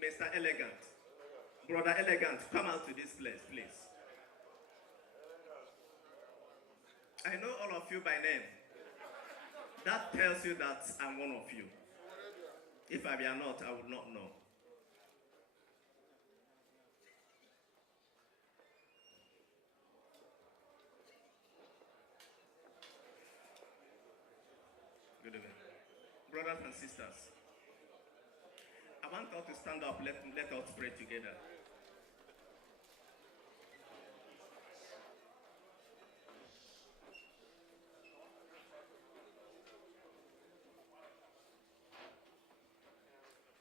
Mr. Elegant. Brother Elegant, come out to this place, please. I know all of you by name. That tells you that I'm one of you. If I were not, I would not know. Good evening. Brothers and sisters, I want us to stand up. Let us pray together.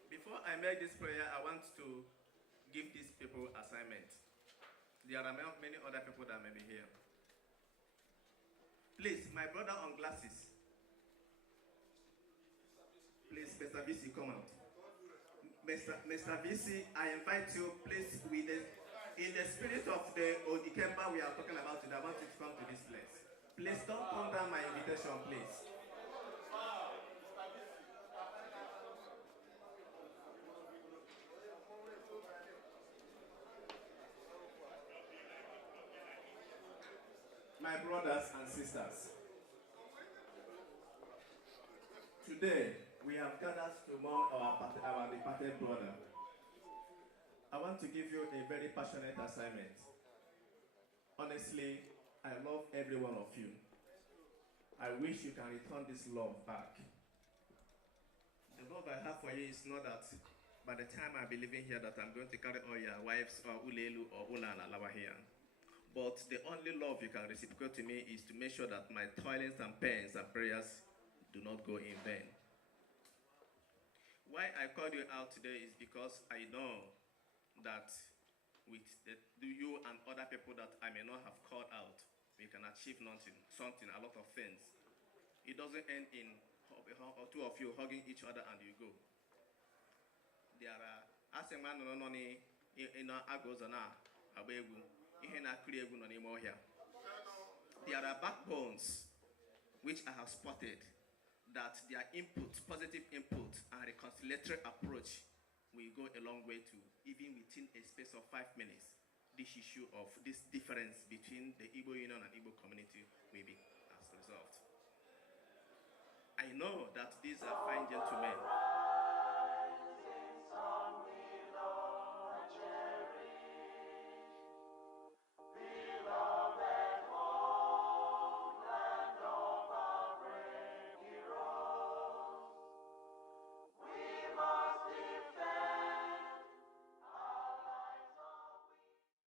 Before I make this prayer, I want to give these people assignment. There are many other people that may be here. Please, my brother on glasses. Please, Mr. VC, come out. Mr. VC, I invite you, please, in the spirit of the Odikemba we are talking about today, I want you to come to this place. Please don't turn down my invitation, please. My brothers and sisters, today we have gathered to mourn our departed brother. I want to give you a very passionate assignment. Honestly, I love every one of you. I wish you can return this love back. The love I have for you is not that by the time I be living here that I'm going to carry all your wives or Ulelu or Ulana Lawa here. But the only love you can reciprocate to me is to make sure that my toilets and pains and prayers do not go in vain. Why I called you out today is because I know that with you and other people that I may not have called out, we can achieve something, a lot of things. It doesn't end in two of you hugging each other and you go. There are, as a man in there are backbones which I have spotted that their input, positive input, and reconciliatory approach will go a long way to, even within a space of 5 minutes, this issue of this difference between the Igbo Union and Igbo community will be as resolved. I know that these are fine gentlemen